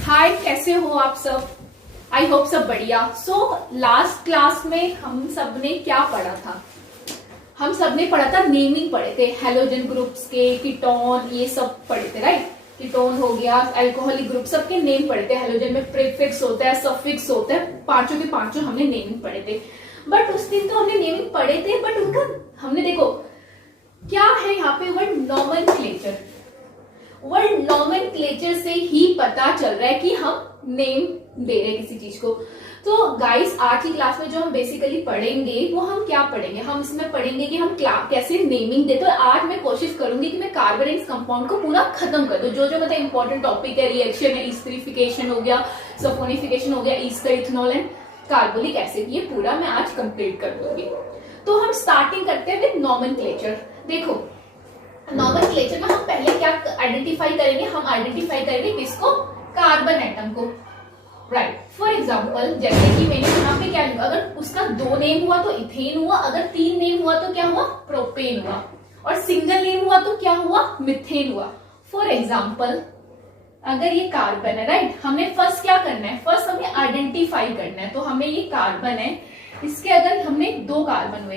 हाय, कैसे हो आप सब। आई होप सब बढ़िया। लास्ट क्लास में हम सब ने क्या पढ़ा था? हम सब ने पढ़ा था, नेमिंग पढ़े थे हेलोजन ग्रुप्स के, कीटोन, ये सब पढ़े थे, राइट। कीटोन हो गया, अल्कोहलिक ग्रुप, सबके नेम पढ़े थे। हेलोजन में प्रीफिक्स होता है, सफिक्स होता है, पांचों के पांचों हमने नेमिंग पढ़े थे। बट उस दिन तो हमने नेमिंग पढ़े थे, बट उनका हमने देखो क्या है यहाँ पे वर्ड नॉमेनक्लेचर। वर्ड नॉमेनक्लेचर से ही पता चल रहा है कि हम नेम दे रहे हैं किसी चीज को। तो गाइस, आज की क्लास में जो हम बेसिकली पढ़ेंगे वो हम क्या पढ़ेंगे, हम इसमें पढ़ेंगे कि हम कैसे नेमिंग देते हैं। आज मैं कोशिश करूंगी कि मैं कार्बोनिक कंपाउंड को पूरा खत्म कर दूं। जो मतलब इंपॉर्टेंट टॉपिक है, रिएक्शन है, ईस्टरिफिकेशन हो गया, सल्फोनिफिकेशन हो गया, Easter, ethanol and carbonic acid, ये पूरा मैं आज कंप्लीट कर दूंगी। तो हम स्टार्टिंग करते हैं विद नॉमेनक्लेचर। देखो, नॉमेनक्लेचर में हम पहले क्या आइडेंटिफाई करेंगे? हम आइडेंटिफाई करेंगे किसको? कार्बन एटम को, राइट। फॉर एग्जांपल, जैसे कि मैंने यहाँ पे क्या लिखा, अगर उसका 2 नेम हुआ तो इथेन हुआ, अगर 3 नेम हुआ तो क्या हुआ? प्रोपेन हुआ, और सिंगल नेम हुआ तो क्या हुआ? मिथेन हुआ। फॉर एग्जाम्पल, अगर ये कार्बन है, राइट, हमें फर्स्ट क्या करना है? फर्स्ट हमें आइडेंटिफाई करना है। तो हमें ये कार्बन है, इसके अगर हमने 2 कार्बन हुए,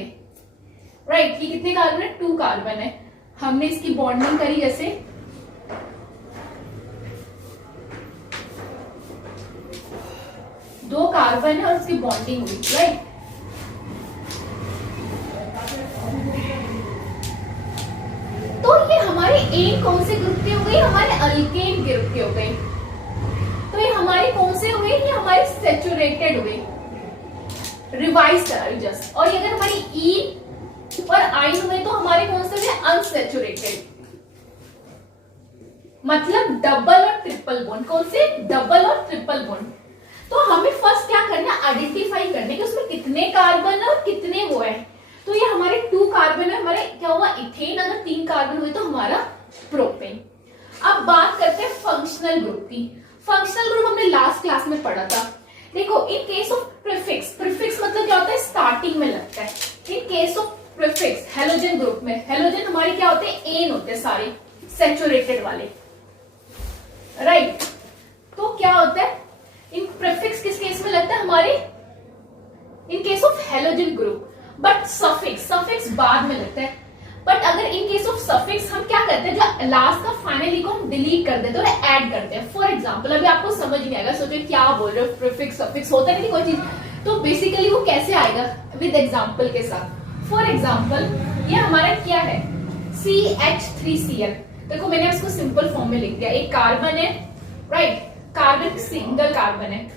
राइट, ये कितने कार्बन है? 2 कार्बन है। हमने इसकी बॉन्डिंग करी, जैसे 2 कार्बन है और उसकी बॉन्डिंग हुई, राइट। तो ये हमारे एन कौन से ग्रुप के हो गए? हमारे अल्केन ग्रुप के हो गए। तो ये हमारे कौन से हुए? ये हमारे सैचुरेटेड हुए। रिवाइज करा जस्ट। और ये अगर हमारी ई और आई हुए तो हमारे कौन से हुए? अनसैचुरेटेड। मतलब डबल और ट्रिपल बॉन्ड। कौन से? डबल और ट्रिपल बॉन्ड। तो हमें फर्स्ट क्या करना है? आइडेंटिफाई करने कि उसमें कितने कार्बन है और कितने वो है। तो ये हमारे 2 कार्बन है, हमारे क्या हुआ? इथेन। अगर 3 कार्बन हुए तो हमारा प्रोपेन। अब बात करते हैं फंक्शनल ग्रुप की। फंक्शनल ग्रुप हमने लास्ट क्लास में पढ़ा था। देखो, in case of prefix, prefix मतलब क्या होता है? स्टार्टिंग में लगता है। In case of prefix halogen group में, हेलोजन हमारे क्या होते हैं? एन होते हैं सारे, सैचुरेटेड वाले, राइट। तो क्या होता है? इन प्रीफिक्स किस केस में लगता है? हमारे in case of halogen group. But suffix बाद में लगता है। बट अगर इन केस ऑफ सफिक्स हम क्या करते हैं? जो लास्ट का फाइनली को हम डिलीट कर देते हैं और ऐड करते हैं। फॉर एग्जांपल, अभी आपको समझ नहीं आएगा, सोचो क्या बोल रहे हो, प्रीफिक्स सफिक्स होता नहीं कोई चीज। तो बेसिकली वो कैसे आएगा? विद एग्जांपल के साथ। फॉर एग्जाम्पल, ये हमारा क्या है? CH3Cl। देखो, मैंने उसको सिंपल फॉर्म में लिख दिया। एक कार्बन है, राइट, कार्बन सिंगल कार्बन है।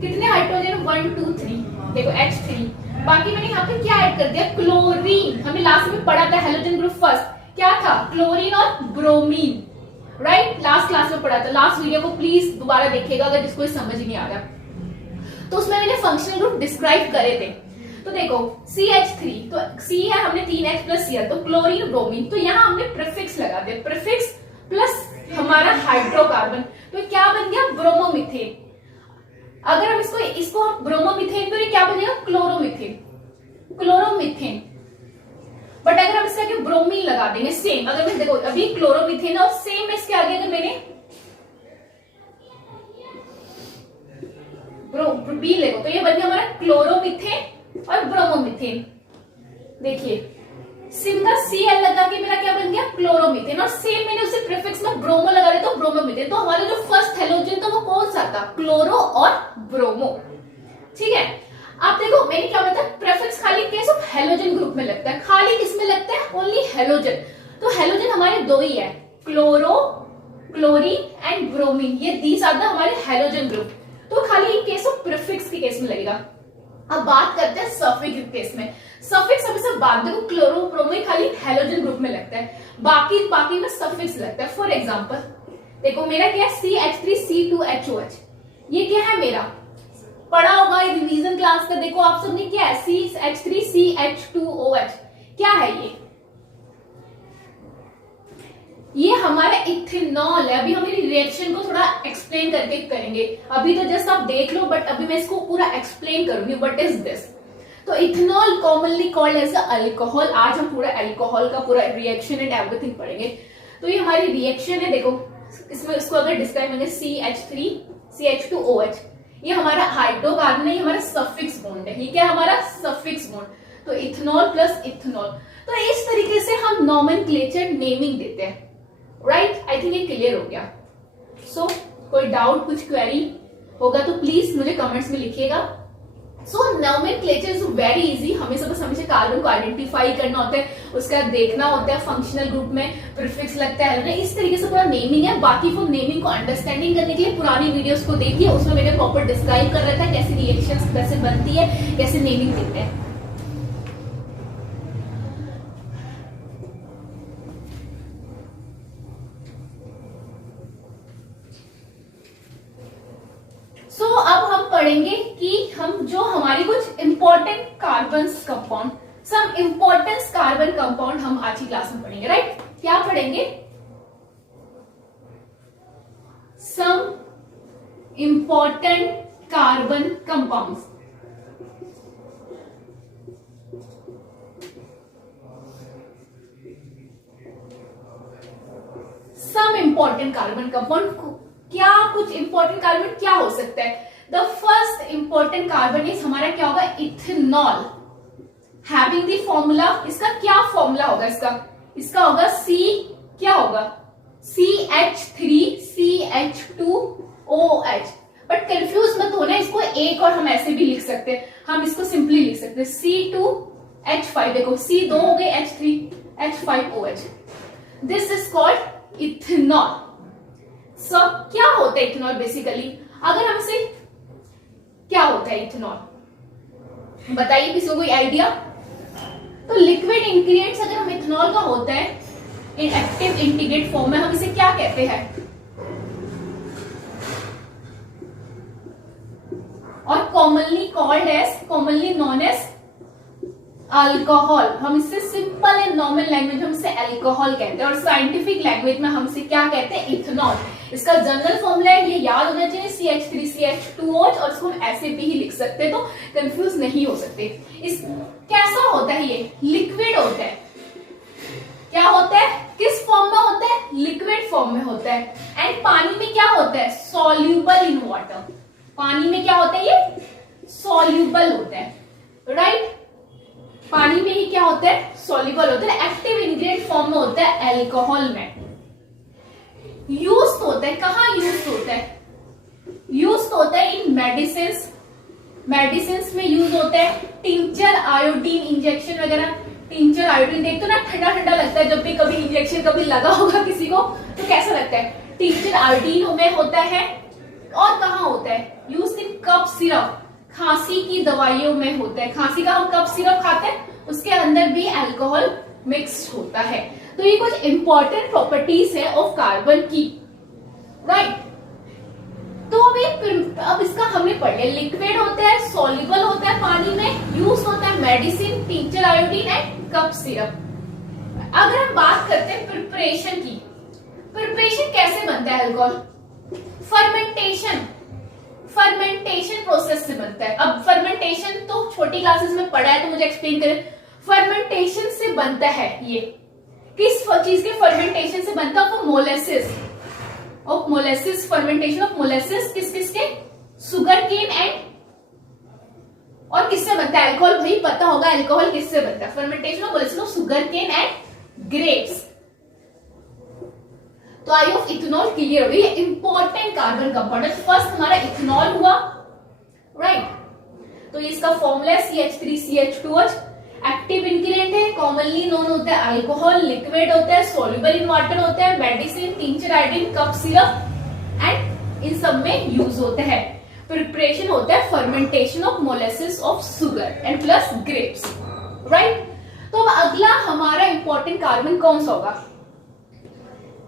कितने हाइड्रोजन? 1 2 3। देखो H3। बाकी मैंने यहाँ पे क्या ऐड कर दिया? क्लोरीन। हमने लास्ट में पढ़ा था हेलोजन ग्रुप फर्स्ट क्या था? क्लोरीन और ब्रोमीन, राइट। लास्ट क्लास में पढ़ा था। लास्ट वीडियो को प्लीज दोबारा देखिएगा अगर जिसको समझ नहीं आ रहा। तो उसमें मैंने फंक्शनल ग्रुप डिस्क्राइब करे थे। तो देखो, CH3, तो C है, हमने 3H प्लस Cl, तो क्लोरीन ब्रोमीन। तो यहाँ हमने प्रीफिक्स लगा दिया, प्रीफिक्स प्लस हमारा हाइड्रोकार्बन, तो क्या बन गया? ब्रोमोमिथेन। अगर हम इसको हम ब्रोमोमिथेन, तो ये क्या बनेगा? Chloromethane, chloromethane. बट अगर हम इसके आगे ब्रोमीन लगा देंगे, सेम, अगर मैं देखो अभी क्लोरोमिथेन और सेम इसके आगे अगर मैंने बी ले तो ये बन गया हमारा क्लोरोमिथेन और ब्रोमोमिथेन। देखिए, सिंगल Cl लगा के मेरा क्या बन गया? क्लोरोमिथेन। और सेम मैंने उसे प्रीफिक्स में ब्रोमो लगा दिया तो ब्रोमोमिथेन। तो हमारा जो फर्स्ट हेलोजन था वो कौन सा था? क्लोरो और ब्रोमो, ठीक है। आप देखो, मैंने क्या बताया? प्रीफिक्स खाली केस ऑफ हेलोजन ग्रुप में लगता है। खाली किसमें लगता है? Only halogen. तो हेलोजन हमारे 2 ही है, क्लोरो, क्लोरीन एंड ब्रोमीन। ये दीज आर द हमारे हेलोजन ग्रुप। तो खाली इन केस ऑफ प्रीफिक्स के केस में लगेगा। अब बात करते हैं सफिक्स केस में। सफिक्स हमेशा बाद में क्लोरो, ब्रोमीन खाली हेलोजन ग्रुप में लगता है, बाकी में सफिक्स लगता है। फॉर एग्जांपल, देखो मेरा क्या है? CH3C2HOH। ये क्या है? मेरा पढ़ा होगा रिवीजन क्लास का। देखो आप सबने क्या है? CH3CH2OH। क्या है ये? ये हमारा इथेनॉल है। अभी हम रिएक्शन को थोड़ा एक्सप्लेन करके करेंगे। अभी तो जस्ट आप देख लो, बट अभी मैं इसको पूरा एक्सप्लेन करूंगी। What is this? तो ethanol commonly called as alcohol. आज हम पूरा अल्कोहल का पूरा रिएक्शन एंड एवरीथिंग पढ़ेंगे। तो ये हमारी रिएक्शन है। देखो, इसमें इसको अगर डिस्क्राइब करेंगे CH3 CH2OH, ये हमारा हाइड्रोकार्बन है, ये हमारा सफिक्स बॉन्ड है, ये क्या हमारा सफिक्स बॉन्ड। तो इथेनॉल प्लस इथेनॉल। तो इस तरीके से हम नॉमेनक्लेचर नेमिंग देते हैं, राइट। आई थिंक ये क्लियर हो गया। सो कोई डाउट, कुछ क्वेरी होगा तो प्लीज मुझे कमेंट्स में लिखिएगा। सो नॉमेनक्लेचर इज वेरी इजी। हमें बस हमेशा कार्बन को आइडेंटिफाई करना होता है, उसका देखना होता है फंक्शनल ग्रुप में प्रीफिक्स लगता है, इस तरीके से पूरा नेमिंग है। बाकी वो नेमिंग को अंडरस्टैंडिंग करने के लिए पुरानी वीडियोस को देखिए, उसमें मैंने प्रॉपर डिस्क्राइब कर रखा है कैसे रिएक्शंस कैसे बनती है, कैसे नेमिंग देते हैं। अब हम पढ़ेंगे कि हम जो हमारी कुछ important carbon compound, some important carbon compound हम आज की क्लास में पढ़ेंगे, राइट। क्या पढ़ेंगे? Some important carbon compounds. Some important carbon compound, क्या कुछ इंपॉर्टेंट कार्बन क्या हो सकता है? The first important carbon is हमारा क्या होगा? इथेनॉल। हैविंग द फॉर्मूला, इसका क्या फॉर्मूला होगा? इसका होगा C, क्या होगा? CH3CH2OH। बट कंफ्यूज मत होना, इसको एक और हम ऐसे भी लिख सकते हैं, हम इसको सिंपली लिख सकते हैं C2H5। देखो C 2 हो गए, H3H5OH। This is called ethanol. So क्या होता है इथेनॉल बेसिकली? अगर हम इसे, क्या होता है इथेनॉल बताइए, किसी को कोई आइडिया? तो लिक्विड इंग्रेडिएंट्स अगर हम इथेनॉल का होता है इन एक्टिव इंटीग्रेट फॉर्म में, हम इसे क्या कहते हैं? और कॉमनली नोन एज अल्कोहल। हम इसे सिंपल एंड नॉर्मल लैंग्वेज हम इसे अल्कोहल कहते हैं, और साइंटिफिक लैंग्वेज में हम इसे क्या कहते हैं? इथेनॉल। इसका जनरल फॉर्मूला है, ये याद होना चाहिए, CH3CH2OH, और इसको हम ऐसे भी ही लिख सकते हैं, तो कंफ्यूज नहीं हो सकते। इस कैसा होता है? ये लिक्विड होता है। क्या होता है? किस फॉर्म में होता है? लिक्विड फॉर्म में होता है। एंड पानी में क्या होता है? Soluble in water. पानी में क्या होता है? ये सॉल्यूबल होता है, राइट। पानी में ही क्या होता है? सॉल्यूबल होता है। एक्टिव इंग्रेडिएंट फॉर्म में होता है अल्कोहल में। यूज होता है, कहाँ यूज होता है? यूज होता है इन मेडिसिन में यूज होता है। टिंचर, आयोडीन इंजेक्शन वगैरह। टिंचर, आयोडीन देखते हो ना, ठंडा ठंडा लगता है जब भी कभी इंजेक्शन कभी लगा होगा किसी को, तो कैसा लगता है? टिंचर आयोडीन में होता है। और कहाँ होता है? यूज इन कफ सिरप, खांसी की दवाइयों में होता है। खांसी का हम कफ सिरप खाते हैं, उसके अंदर भी अल्कोहल मिक्स होता है। तो ये कुछ इंपॉर्टेंट प्रॉपर्टीज है ऑफ कार्बन की, राइट। तो अब इसका हमने पढ़ लिया, लिक्विड होता है, सॉल्युबल होता है पानी में, यूज होता है medicine, tincture, iodine and cough syrup. अगर हम बात करते हैं प्रिपरेशन की, प्रिपरेशन कैसे बनता है अल्कोहल? फर्मेंटेशन प्रोसेस से बनता है। अब फर्मेंटेशन तो छोटी क्लासेस में पढ़ा है, तो मुझे एक्सप्लेन करें। फर्मेंटेशन से बनता है ये, किस चीज के फर्मेंटेशन से बनता है? वो मोलेसिस, फर्मेंटेशन ऑफ मोलेसिस। किस के? सुगर केन एंड, और किससे बनता है अल्कोहल? भाई पता होगा अल्कोहल किससे बनता है? Fermentation of molasses of sugar cane and grapes. तो आई होप इथेनॉल क्लियर हो गई। इंपॉर्टेंट कार्बन कंपाउंड है। फर्स्ट हमारा इथेनॉल हुआ, राइट। तो इसका फॉर्मूला है CH3CH2OH। एक्टिव इंग्रेडिएंट है, कॉमनली नोन होता है अल्कोहल, लिक्विड होता है, सॉल्युबल इन वाटर होता है, medicine, tincture, iodine, cough syrup, and इन सब में यूज होता है। प्रिपरेशन होता है fermentation of molasses of sugar and plus grapes, right. तो अब अगला हमारा इंपॉर्टेंट कार्बन कौन सा होगा?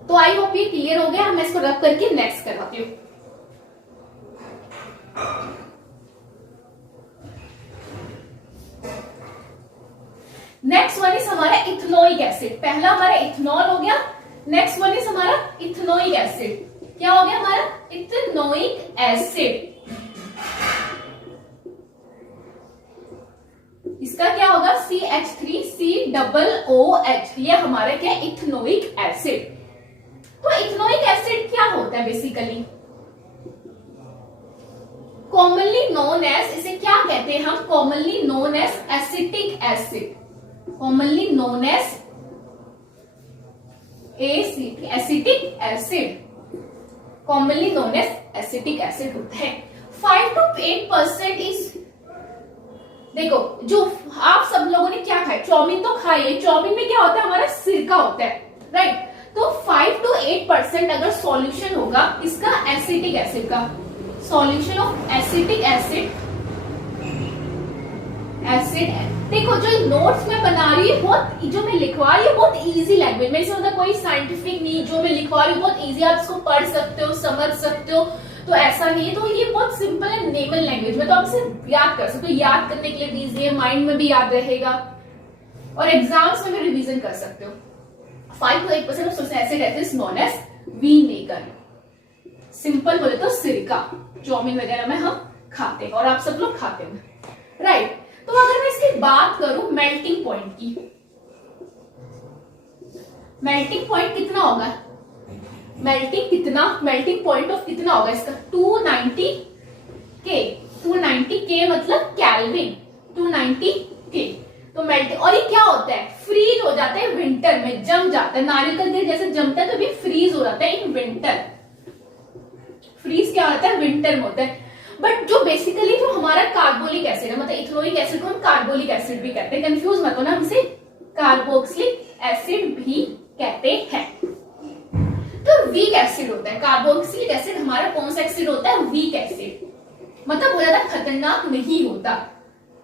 तो आई होप ये क्लियर हो गया। मैं इसको रब करके नेक्स्ट करवाती हूँ। नेक्स्ट वन इज हमारा इथेनोइक एसिड। पहला हमारा इथेनॉल हो गया, नेक्स्ट वन इज हमारा इथेनोइक एसिड। क्या हो गया हमारा? Ethanoic acid. इसका क्या होगा? CH3COOH। ये हमारा क्या? Ethanoic acid. तो इथेनोइक एसिड क्या होता है बेसिकली? कॉमनली नोन एज, इसे क्या कहते हैं हम, commonly known as acetic acid, commonly known as acetic acid, commonly known as acetic acid होता है। 5 to 8% इज, देखो जो आप सब लोगों ने क्या खाया, चाउमीन तो खाई है, चाउमीन में क्या होता है, हमारा सिरका होता है, राइट। तो 5 to 8% अगर सॉल्यूशन होगा इसका एसिटिक एसिड का, सॉल्यूशन ऑफ एसिटिक एसिड, देखो जो नोट्स में बना रही है बहुत, जो मैं लिखवा रही हूँ बहुत इजी लैंग्वेज में, इसमें मतलब कोई साइंटिफिक नहीं, जो मैं लिखवा रही हूँ बहुत इजी, आप इसको पढ़ सकते हो, समझ सकते हो, तो ऐसा नहीं है। तो ये बहुत सिंपल है नेमल लैंग्वेज में, तो आप इसे याद कर सकते हो, याद करने के लिए भी इजी है, माइंड में भी याद रहेगा और एग्जाम्स में भी रिवीजन कर सकते हो। 5 to 8% of acid is known as vinegar, simple बोले तो सिरका, चाउमीन वगैरह में हम खाते हैं और आप सब लोग खाते हैं, राइट। तो अगर मैं इसकी बात करूं मेल्टिंग पॉइंट की, मेल्टिंग पॉइंट कितना होगा, मेल्टिंग पॉइंट ऑफ कितना होगा इसका, 290 के, 290 के मतलब केल्विन, 290 के। तो मेल्टिंग, और ये क्या होता है, फ्रीज हो जाता है विंटर में, जम जाता है, नारियल का तेल जैसे जमता है तो भी फ्रीज हो जाता है इन विंटर, फ्रीज क्या होता है, विंटर में होता है। बट जो बेसिकली जो हमारा कार्बोलिक एसिड है, मतलब इथेनोइक एसिड को हम कार्बोलिक एसिड भी कहते हैं, कंफ्यूज मत होना, हमसे कार्बोक्सिलिक एसिड भी कहते हैं। तो वीक एसिड होता है कार्बोक्सिलिक एसिड, हमारा कौन सा एसिड होता है, वीक एसिड, मतलब बहुत ज्यादा खतरनाक नहीं होता,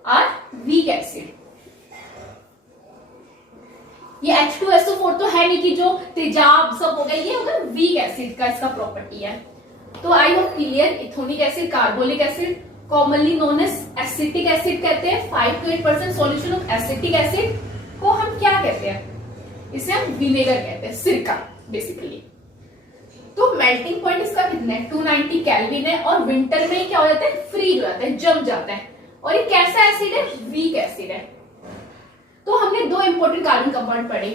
और वीक एसिड। ये H2SO4 तो है नहीं कि जो तेजाब सब हो गया, ये होगा वीक एसिड का, इसका प्रॉपर्टी है। तो I hope clear, ethanoic acid, carbolic acid, commonly known as acetic acid कहते हैं। 5 to 8% solution of acetic acid को हम क्या कहते हैं, इसे हम विनेगर कहते हैं, सिरका बेसिकली। तो मेल्टिंग पॉइंट इसका कितना है, 290 केल्विन है, और विंटर में क्या हो जाता है, फ्रीज हो जाता है, जम जाता है, और ये कैसा एसिड है, वीक एसिड है। तो हमने दो इंपॉर्टेंट कार्बन कंपाउंड पढ़े,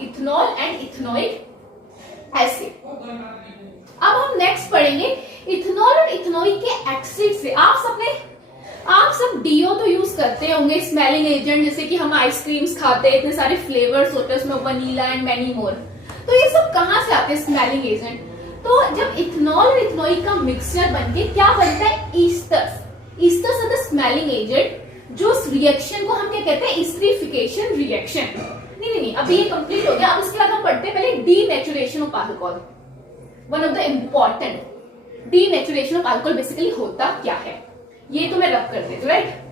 इथेनॉल एंड इथेनोइक एसिड। अब हम नेक्स्ट पढ़ेंगे इथेनॉल और इथेनोइक के एसिड से। आप सब डीओ तो यूज करते होंगे, स्मेलिंग एजेंट, जैसे कि हम आइसक्रीम्स खाते हैं, इतने सारे फ्लेवर्स होते हैं उसमें, वनीला एंड मैनी मोर। तो ये सब कहां से आते हैं, स्मेलिंग एजेंट। तो जब इथेनॉल और इथेनोइक का मिक्सचर बनके क्या बनता है, esters, esters are the smelling agent, जो उस रिएक्शन को हम क्या कहते हैं, एस्टरिफिकेशन रिएक्शन। नहीं, अभी ये कंप्लीट हो गया। अब इसके बाद हम पढ़ते हैं पहले denaturation of alcohol, one of the important. Denaturation of alcohol basically होता क्या है, ये तो मैं रब कर देती हूँ, राइट।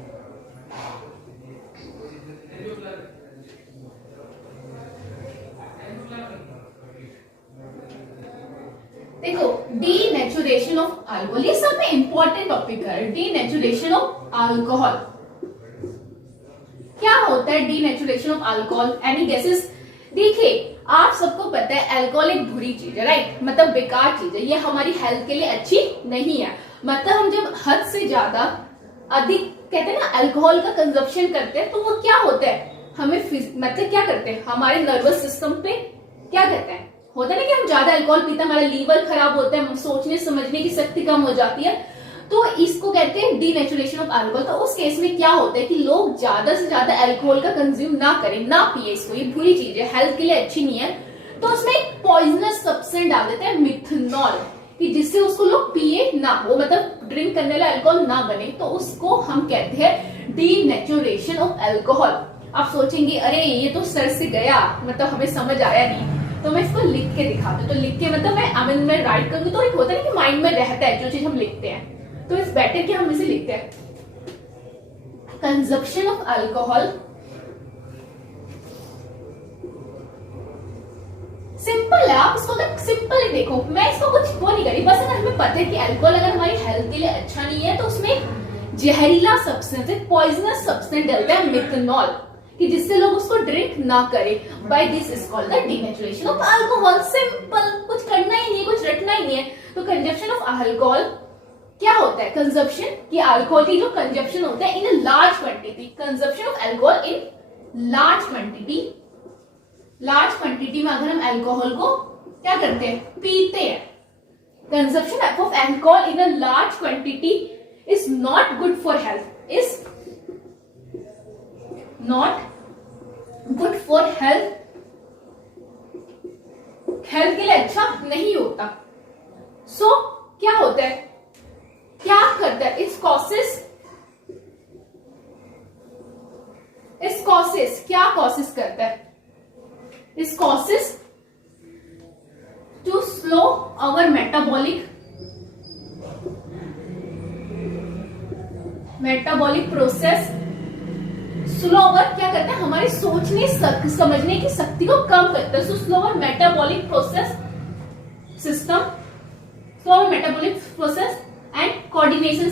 देखो डीनेचुरेशन ऑफ अल्कोहल, ये सब में इंपॉर्टेंट टॉपिक है। डीनेचुरेशन ऑफ अल्कोहल क्या होता है, denaturation of alcohol, any guesses. देखिए आप सबको पता है अल्कोहल एक बुरी चीज है, राइट, मतलब बेकार चीज है, ये हमारी हेल्थ के लिए अच्छी नहीं है। मतलब हम जब हद से ज्यादा अधिक कहते हैं ना अल्कोहल का कंजप्शन करते हैं, तो वो क्या होता है, हमें मतलब क्या करते हैं, हमारे नर्वस सिस्टम पे क्या कहते हैं, होता है ना कि हम ज्यादा अल्कोहल पीते हैं, हमारा लीवर खराब होता है, सोचने समझने की शक्ति कम हो जाती है, तो इसको कहते हैं डीनेचुरेशन ऑफ अल्कोहल। तो उस केस में क्या होता है कि लोग ज्यादा से ज्यादा अल्कोहल का कंज्यूम ना करें, ना पिए इसको, ये बुरी चीज है, हेल्थ के लिए अच्छी नहीं है। तो उसमें एक पॉइजनस सब्सटेंस डाल देते हैं मिथनॉल, कि जिससे उसको लोग पिए ना, वो मतलब ड्रिंक करने वाला अल्कोहल ना बने, तो उसको हम कहते हैं डीनेचुरेशन ऑफ अल्कोहल। आप सोचेंगे अरे ये तो सर से गया, मतलब हमें समझ आया नहीं, तो मैं इसको लिख के दिखाती हूँ। तो लिख के मतलब मैं राइट करूंगी तो एक होता है ना कि माइंड में रहता है जो चीज हम लिखते हैं, तो इट्स बेटर कि हम इसे लिखते हैं। कंजप्शन ऑफ अल्कोहल, सिंपल है, आप इसको सिंपल ही देखो, मैं इसको कुछ वो नहीं करी, बस अगर हमें पता है कि अल्कोहल अगर हमारी हेल्थ के लिए अच्छा नहीं है, तो उसमें जहरीला सब्सटेंस, पॉइजनस सब्सटेंस डलता है मिथनॉल, कि जिससे लोग उसको ड्रिंक ना करें। By this is called the denaturation of alcohol. Simple, कुछ करना ही नहीं है, कुछ रटना ही नहीं है। तो कंजप्शन ऑफ अल्कोहल क्या होता है, कंजप्शन की अल्कोहल की जो कंजप्शन होता है in a large quantity, consumption of alcohol in large quantity. Large quantity में अगर हम अल्कोहल को क्या करते हैं, पीते हैं, consumption of alcohol in a large quantity is not good for health, is not good for health, health के लिए अच्छा नहीं होता। सो क्या होता है, क्या करता है, इट्स कॉसेस क्या कॉसेस करता है, it's causes to slow our metabolic process. Slow our क्या करता है, हमारे सोचने समझने की शक्ति को कम करता है। So slow our metabolic process system, slow our metabolic process and coordination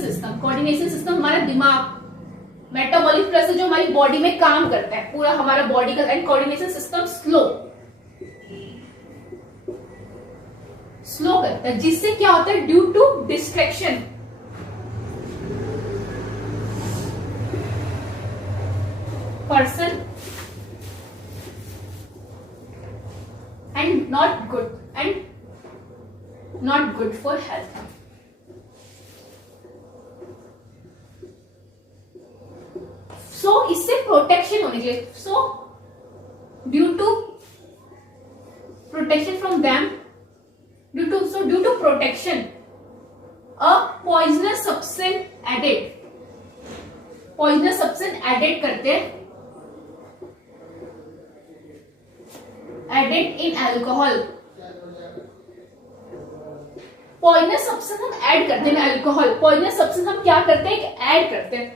system हमारा दिमाग, मेटाबॉलिक प्रोसेस जो हमारी बॉडी में काम करता है, पूरा हमारा बॉडी का, एंड कोऑर्डिनेशन सिस्टम स्लो करता है, जिससे क्या होता है, due to distraction, person and not good for health. So इससे प्रोटेक्शन होनी चाहिए। So due to protection from them, due to protection a poisonous substance added करते हैं, added in alcohol. Poisonous substance हम ऐड करते हैं अल्कोहल, पॉइजनस सब्सटेंस हम क्या करते हैं, ऐड करते हैं,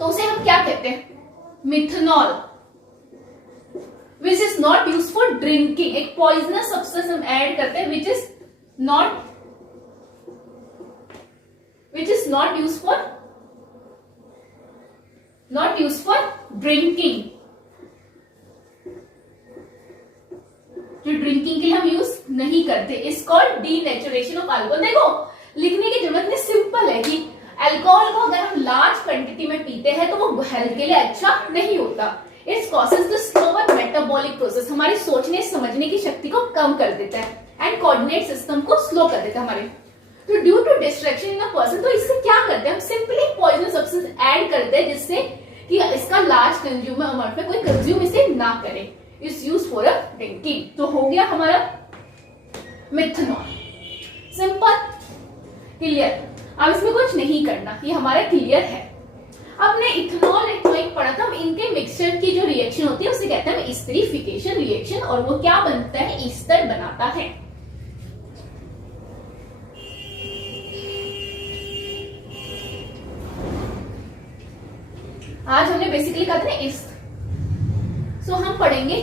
तो उसे हम क्या कहते हैं, methanol, which is not use for drinking. एक पॉइजनस सब्सटेंस हम ऐड करते हैं which is not use for drinking, जो ड्रिंकिंग के लिए हम यूज नहीं करते। इस कॉल्ड डीनेचुरेशन ऑफ अल्कोहल। देखो लिखने की जरूरत नहीं, सिंपल है कि अल्कोहल को अगर हम लार्ज क्वांटिटी में पीते हैं तो वो हेल्थ के लिए अच्छा नहीं होता। It's causes the slower metabolic process, हमारी सोचने समझने की शक्ति को कम कर देता है, एंड कोऑर्डिनेट सिस्टम को स्लो कर देता है हमारे। तो due to distraction in a person, तो इससे क्या करते हैं, हम सिंपली पॉइजनस सब्सटेंस ऐड करते हैं, जिससे कि इसका लार्ज कंज्यूमर अमाउंट में कोई कंज्यूम इसे ना करे, is use for a drinking. तो हो गया हमारा मिथेनॉल, सिंपल, क्लियर। अब इसमें कुछ नहीं करना, ये हमारा क्लियर है। अब ने इथेनॉल इथेनॉइक पढ़ा था, इनके मिक्सचर की जो रिएक्शन होती है उसे कहते हैं एस्टरिफिकेशन रिएक्शन, और वो क्या बनता है, ईस्टर बनाता है। आज हमने बेसिकली कहा था ईस्ट, सो हम पढ़ेंगे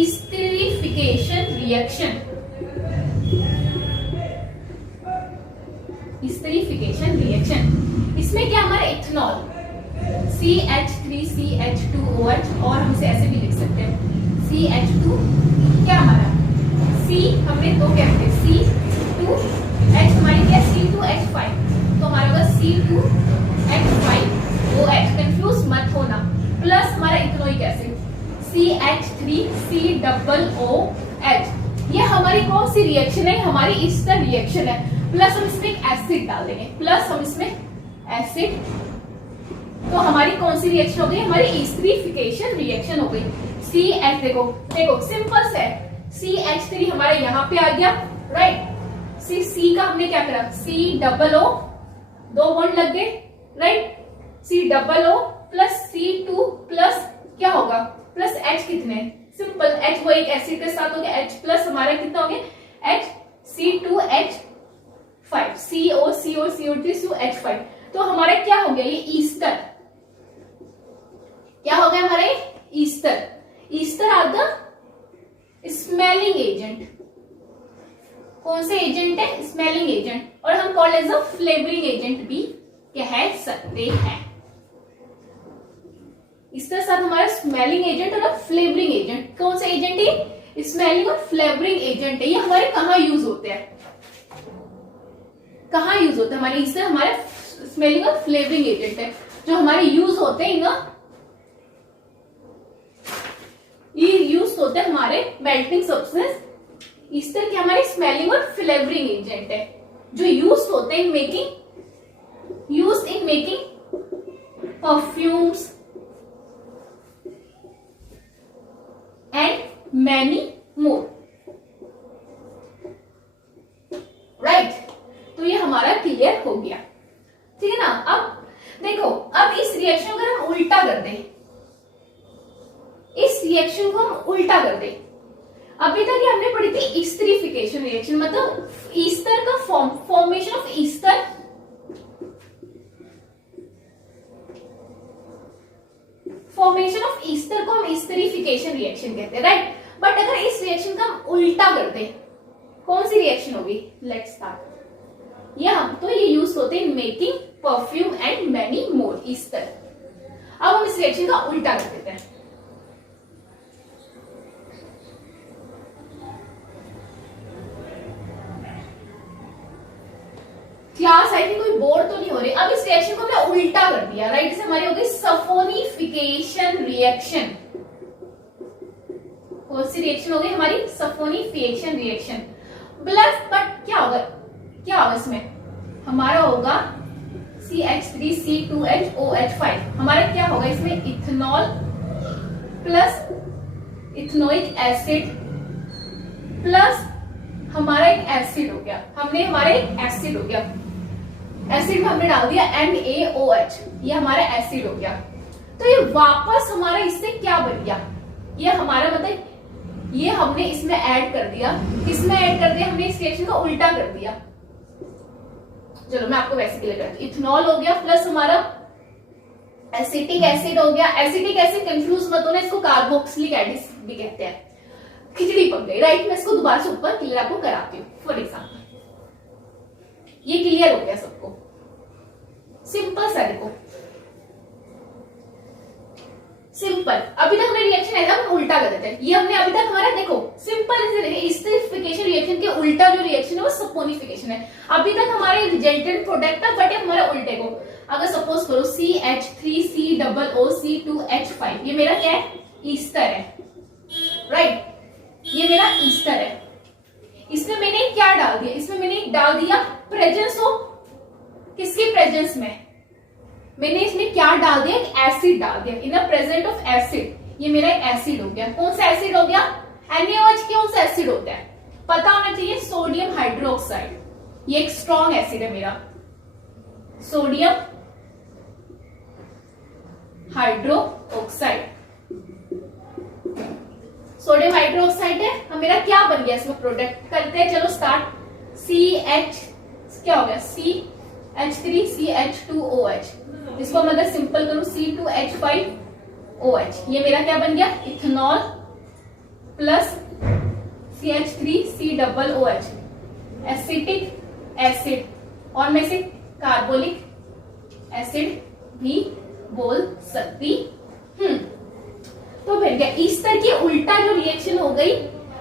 एस्टरिफिकेशन रिएक्शन। एस्टरिफिकेशन रिएक्शन, इसमें क्या हमारा इथेनॉल CH3CH2OH, और हम इसे ऐसे भी लिख सकते हैं CH2, क्या हमारा C, हमने दो क्या लिखे, C2H, हमारी क्या C2H5, तो हमारा होगा C2H5OH, कंफ्यूज मत होना, प्लस हमारा इथेनोइक एसिड CH3COOH। ये हमारी कौन सी रिएक्शन है, हमारी ईस्टर रिएक्शन है, प्लस हम इसमें एक एसिड डाल देंगे, प्लस हम इसमें एसिड, तो हमारी कौन सी रिएक्शन हो गई, हमारी एस्टरिफिकेशन रिएक्शन हो गई। CH, देखो सिंपल से CH3 हमारा यहाँ पे आ गया, राइट। C का हमने क्या करा, COO, दो बॉन्ड लग गए, right. COO plus C2 plus क्या होगा, प्लस H कितने, सिंपल H वो एक एसिड के साथ हो गया, H प्लस हमारा कितना हो गया, H C2H5, CO3CH5, तो हमारा क्या हो गया, ये ईस्टर, क्या हो गया हमारा ये ester. Ester are the smelling agent, कौन से एजेंट है, स्मेलिंग एजेंट, और हम called as a flavouring agent भी कह सकते हैं। इसके साथ हमारा स्मेलिंग एजेंट और फ्लेवरिंग एजेंट, कौन सा एजेंट है, स्मेलिंग और फ्लेवरिंग एजेंट है। ये हमारे कहाँ यूज होते हैं, कहाँ यूज होते हैं हमारे, इससे हमारे स्मेलिंग और फ्लेवरिंग एजेंट है जो हमारे यूज होते हैं, ये यूज होते हैं हमारे मेल्टिंग सब्सटेंस। ईस्टर के हमारे स्मेलिंग और फ्लेवरिंग एजेंट है जो यूज होते हैं making in making perfumes and many more, right. तो ये हमारा क्लियर हो गया, ठीक है ना। अब देखो, अब इस रिएक्शन को अगर हम उल्टा कर दें, इस रिएक्शन को हम उल्टा कर दें, अभी तक ये हमने पढ़ी थी ईस्टरिफिकेशन रिएक्शन, मतलब ईस्टर का formation of Easter, formation of Easter को हम ईस्टरिफिकेशन रिएक्शन कहते हैं, राइट। बट अगर इस रिएक्शन का हम उल्टा कर दें, कौन सी रिएक्शन होगी? Let's start. तो ये यूज होते हैं making perfume and many more, Easter. अब हम इस रिएक्शन का उल्टा कर देते हैं। क्लास आई थिंक कोई बोर तो नहीं हो रही। अब इस रिएक्शन को हमने उल्टा कर दिया, राइट। इसे हमारी हो गई सफोनिफिकेशन रिएक्शन। कौन सी रिएक्शन हो गई हमारी? सफोनिफिकेशन रिएक्शन। प्लस बट क्या होगा इसमें? हमारा होगा CH3C2HOH5। हमारा क्या होगा इसमें? Ethanol plus ethanoic acid plus हमारा एक एसिड हो गया, हमारा एक एसिड हो गया। एसिड में हमने डाल दिया NaOH, ये हमारा एसिड हो गया। तो ये वापस हमारा इससे क्या बन गया? ये हमारा मतलब ये हमने इसमें ऐड कर दिया, इसमें ऐड कर दिया, हमने इस रिएक्शन को उल्टा कर दिया। चलो मैं आपको वैसे क्लियर करती हूँ। इथेनॉल हो गया प्लस हमारा एसिटिक एसिड हो गया। एसिटिक एसिड कंफ्यूज मत होना, इसको कार्बोक्सिलिक एसिड भी कहते हैं। खिचड़ी पक गई, राइट। मैं इसको दोबारा से ऊपर क्लियर आपको कराती हूँ। फॉर एग्जाम्पल ये क्लियर हो गया सबको, सिंपल सा। देखो सिंपल, अभी तक हमने रिएक्शन है, हम उल्टा कर देते हैं। ये हमने अभी तक हमारा देखो सिंपल इसे देखें, एस्टरिफिकेशन रिएक्शन के उल्टा जो रिएक्शन है वो सपोनिफिकेशन है। अभी तक हमारे रिजल्टेंट प्रोडक्ट था, बट हमारा उल्टे को। अगर सपोज करो CH3COOC2H5, ये मेरा क्या है? ईस्टर है, राइट। ये मेरा ईस्टर है। इसमें मैंने क्या डाल दिया? इसमें मैंने डाल दिया प्रेजेंस ऑफ, किसकी प्रेजेंस में? मैंने इसमें क्या डाल दिया? एक एसिड डाल दिया, in the present of acid. ये मेरा एसिड हो गया। कौन सा एसिड हो गया? NaOH। कौन सा एसिड होता है पता होना चाहिए? Sodium hydroxide. ये एक स्ट्रॉन्ग एसिड है मेरा, सोडियम हाइड्रोक्साइड। सोडियम हाइड्रोक्साइड है। हम मेरा क्या बन गया इसमें प्रोडक्ट? करते हैं, चलो स्टार्ट। CH क्या हो गया? CH3CH2OH। इसको मैं अगर सिंपल करूं C2H5OH, ये मेरा क्या बन गया? Ethanol plus CH3COOH, acetic acid, और मैं इसे कार्बोलिक एसिड भी बोल सकती हूं। तो बन गया ईस्टर की उल्टा जो रिएक्शन हो गई।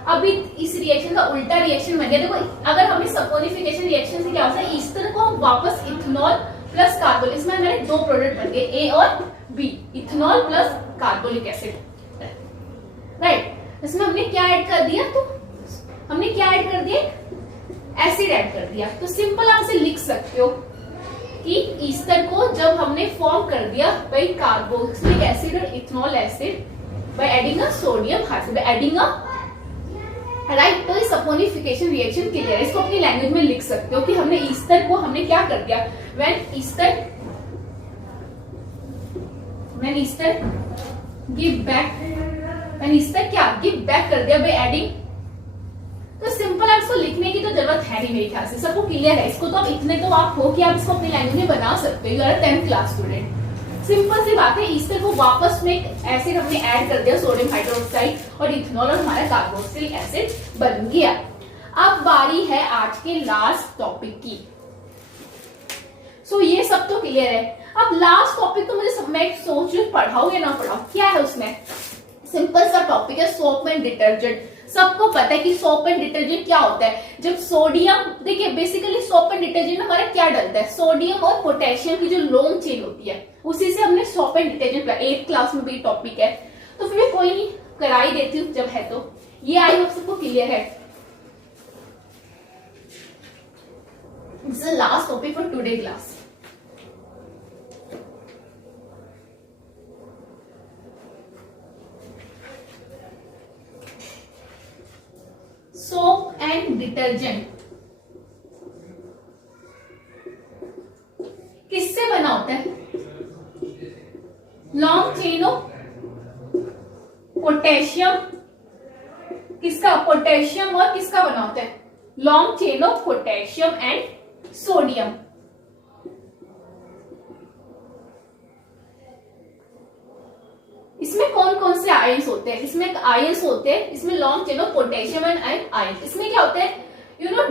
अभी इस रिएक्शन का उल्टा रिएक्शन बन गया। देखो अगर हमें सपोनिफिकेशन रिएक्शन से क्या होता है? ईस्टर को हम वापस इथेनॉल प्लस कार्बोलिक, इसमें हमारे दो प्रोडक्ट बन गए, A और B, ethanol plus carbolic acid, right. इसमें हमने क्या ऐड कर दिया? तो हमने क्या ऐड कर दिया? एसिड ऐड कर दिया। तो सिंपल आप इसे लिख सकते हो कि ईस्टर को जब हमने फॉर्म कर दिया बाई कार्बोक्सिलिक एसिड और ethanol acid by adding a sodium hydroxide, by adding a, right। तो इस सपोनिफिकेशन रिएक्शन क्लियर है। इसको अपनी लैंग्वेज में लिख सकते हो कि हमने ईस्टर को हमने क्या कर दिया? when Easter give back, when Easter क्या give back कर दिया by adding। तो सिंपल है, इसको लिखने की तो जरूरत है नहीं मेरे ख्याल से, सबको क्लियर है। इसको तो आप इतने तो आप हो कि आप इसको अपनी लैंग्वेज में बना सकते हो। You are 10th class student. Simple सी बात है। ईस्टर को वापस में एक एसिड हमने ऐड कर दिया, सोडियम हाइड्रोक्साइड और इथेनॉल, और हमारा कार्बोक्सिलिक एसिड बन गया। अब बारी है आज के लास्ट टॉपिक की। ये सब तो क्लियर है। अब लास्ट टॉपिक तो मुझे मैं सोच रही पढ़ाऊं या ना पढ़ाऊं, क्या है उसमें? सिंपल सा टॉपिक है, सोप एंड डिटर्जेंट। सबको पता है कि सोप एंड डिटर्जेंट क्या होता है। जब सोडियम, देखिए बेसिकली सोप एंड डिटर्जेंट में हमारा क्या डलता है? सोडियम और पोटेशियम की जो लॉन्ग चेन होती है, उसी से हमने soap and detergent 8th class में भी टॉपिक है। तो फिर कोई नहीं, करा ही देती हूँ जब है तो। ये आई होप सबको क्लियर है। This is last topic for today class. Detergent किससे बना होता है? लॉन्ग चेन ऑफ पोटेशियम, किसका? पोटेशियम और किसका बना होता है? Long chain of potassium and sodium. इसमें कौन कौन से आयंस होते हैं? इसमें आयंस होते हैं, इसमें long chain of potassium and ion. इसमें क्या होता है? यू नो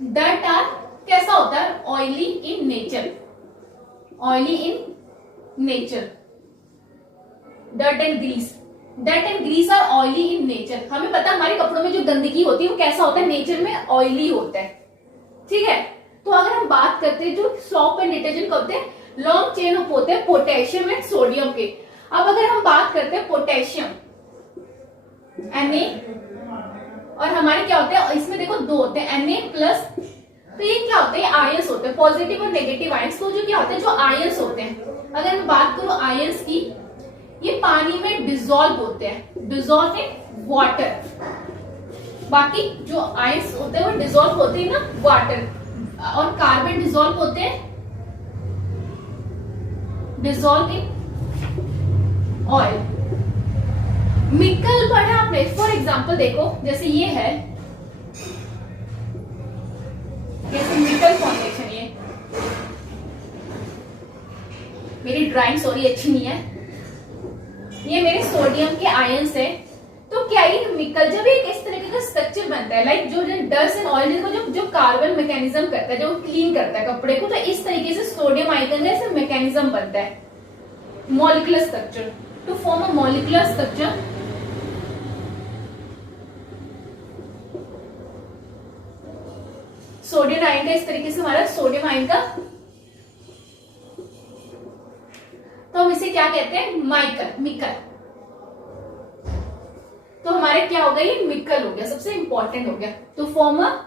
डट आर कैसा होता है? Oily in nature, oily in nature. डट and grease are oily in nature. हमें पता है हमारे कपड़ों में जो गंदगी होती है वो कैसा होता है? नेचर में ऑयली होता है, ठीक है। तो अगर हम बात करते हैं जो सोप एंड डिटर्जेंट होते हैं, लॉन्ग चेन ऑफ होते हैं पोटेशियम एंड सोडियम के। अब अगर हम बात करते हैं पोटेशियम Na, और हमारे क्या होते हैं? इसमें देखो दो होते हैं Na प्लस। तो ये क्या होते हैं? आयंस होते हैं, पॉजिटिव और नेगेटिव आयंस। तो जो क्या होते हैं? जो आयंस होते हैं, अगर मैं बात करूं आयंस की, ये पानी में डिसॉल्व होते हैं, डिसॉल्व इन वाटर। बाकी जो आयंस होते हैं वो डिसॉल्व होते हैं ना वाटर, और कार्बन डिसॉल्व होते हैं, डिसॉल्व इन ऑयल। मिकल पढ़ा आपने? फॉर एग्जाम्पल देखो, जैसे ये है, जैसे मिकल फॉर्मेशन, ये मेरी ड्राइंग सॉरी अच्छी नहीं है, ये मेरे सोडियम के आयंस है। तो क्या ये मिकल जब एक इस तरीके का स्ट्रक्चर बनता है, लाइक जो डस्ट एंड ऑयल को जो कार्बन मैकेनिज्म करता है, जो क्लीन करता है कपड़े को, तो इस तरीके से सोडियम आयन का ऐसे मैकेनिज्म बनता है, molecular structure. To form a molecular structure, sodium ion का इस तरीके से हमारा सोडियम आयन का, तो हम इसे क्या कहते हैं? मिकल। तो हमारे क्या हो गया? ये मिकल हो गया, सबसे इंपॉर्टेंट हो गया। तो फॉर्मर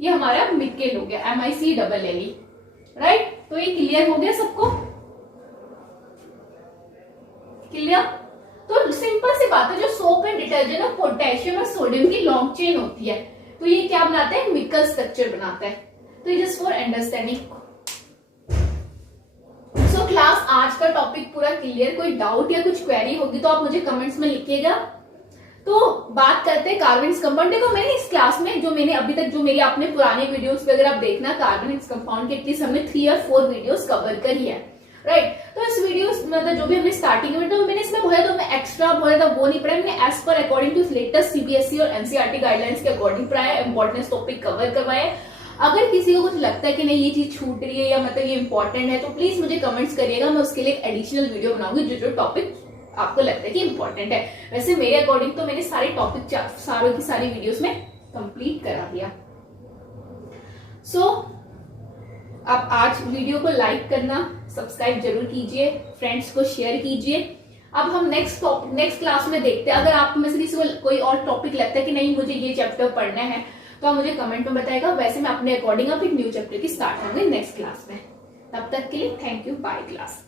ये हमारा मिकेल हो गया, MICLLE, राइट। तो ये क्लियर हो गया सबको? क्लियर? तो सिंपल सी बात है, जो सोप एंड डिटर्जेंट और पोटेशियम और सोडियम की लॉन्ग चेन होती है, तो ये क्या बनाता है? मिकल स्ट्रक्चर बनाता है। तो ये just for understanding. So class, आज का टॉपिक पूरा क्लियर? कोई डाउट या कुछ क्वेरी होगी तो आप मुझे कमेंट्स में लिखिएगा। तो बात करते हैं कार्बन कंपाउंड। देखो मैंने इस क्लास में जो मैंने अभी तक जो मेरी अपने पुराने वीडियोस पे अगर आप देखना, कार्बन कंपाउंड के एटलीस्ट हमने 3 और 4 वीडियोस कवर करी है, राइट। तो इस वीडियोस मतलब जो भी हमने स्टार्टिंग में, तो मैंने इसमें बहुत ज्यादा एक्स्ट्रा बहुत ज्यादा वो नहीं पढ़ा, मैंने एज पर अकॉर्डिंग टू लेटेस्ट CBSE और NCERT गाइडलाइंस के अकॉर्डिंग पढ़ाया, इंपॉर्टेंट टॉपिक कवर करवाया। अगर किसी को कुछ लगता है कि नहीं ये चीज छूट रही है या मतलब ये इंपॉर्टेंट है, तो प्लीज मुझे कमेंट्स करिएगा, मैं उसके लिए एक एडिशनल वीडियो बनाऊंगी जो टॉपिक आपको लगता है कि इंपॉर्टेंट है। वैसे मेरे अकॉर्डिंग तो मैंने सारे टॉपिक सारों की सारी वीडियोस में कंप्लीट करा दिया। सो आप आज वीडियो को लाइक करना, सब्सक्राइब जरूर कीजिए, फ्रेंड्स को शेयर कीजिए। अब हम नेक्स्ट क्लास में देखते हैं। अगर आप में से किसी को कोई और टॉपिक लगता है कि नहीं मुझे ये चैप्टर पढ़ना है, तो आप मुझे कमेंट में बताएगा। वैसे मैं अपने अकॉर्डिंग अब एक न्यू चैप्टर की स्टार्ट होंगे नेक्स्ट क्लास में। तब तक के लिए थैंक यू, बाय क्लास।